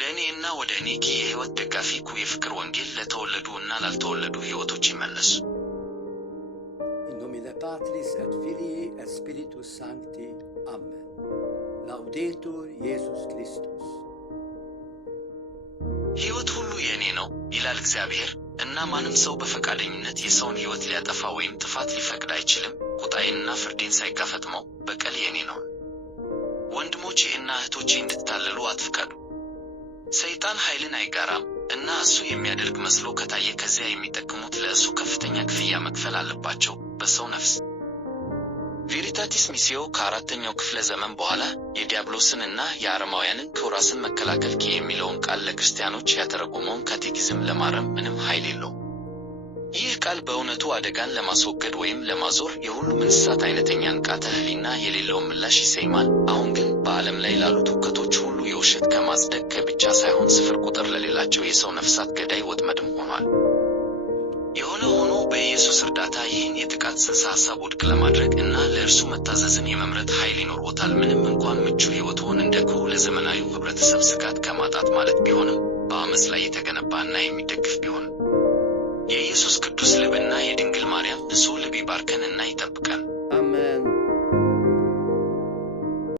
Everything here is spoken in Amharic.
ወደኔና ወደኔ የህይወት ደጋፊ የፍቅር ወንጌል ለተወለዱና ላልተወለዱ ህይወቶች ይመለሱ። In nomine Patris et Filii et Spiritus Sancti. Amen. Laudetur Jesus Christus. ህይወት ሁሉ የኔ ነው ይላል እግዚአብሔር እና ማንም ሰው በፈቃደኝነት የሰውን ህይወት ሊያጠፋ ወይም ጥፋት ሊፈቅድ አይችልም። ቁጣዬንና ፍርዴን ሳይጋፈጥመው በቀል የኔ ነው። ወንድሞቼ እና እህቶቼ እንድትታለሉ አትፍቀዱ። ሰይጣን ኃይልን አይጋራም እና እሱ የሚያደርግ መስሎ ከታየ ከዚያ የሚጠቅሙት ለእሱ ከፍተኛ ክፍያ መክፈል አለባቸው በሰው ነፍስ። ቬሪታቲስ ሚሲዮ ከአራተኛው ክፍለ ዘመን በኋላ የዲያብሎስንና የአረማውያንን ክውራስን መከላከል የሚለውን ቃል ለክርስቲያኖች ያተረጎመውን ካቴኪዝም ለማረም ምንም ኃይል የለውም። ይህ ቃል በእውነቱ አደጋን ለማስወገድ ወይም ለማዞር የሁሉም እንስሳት አይነተኛ ንቃተ ህሊና የሌለውን ምላሽ ይሰይማል። አሁን ግን በዓለም ላይ ላሉት ሁከቶች ሁሉ የውሸት ከማጽደቅ ብቻ ሳይሆን ስፍር ቁጥር ለሌላቸው የሰው ነፍሳት ገዳይ ወጥመድም ሆኗል። የሆነ ሆኖ በኢየሱስ እርዳታ ይህን የጥቃት ጽንሰ ሐሳብ ውድቅ ለማድረግ እና ለእርሱ መታዘዝን የመምረጥ ኃይል ይኖርዎታል። ምንም እንኳን ምቹ ሕይወትዎን እንደኩ ለዘመናዊው ህብረተሰብ ስጋት ከማጣት ማለት ቢሆንም በአመፅ ላይ የተገነባና የሚደግፍ ቢሆንም የኢየሱስ ቅዱስ ልብና የድንግል ማርያም ንጹሕ ልብ ይባርከንና ይጠብቀን።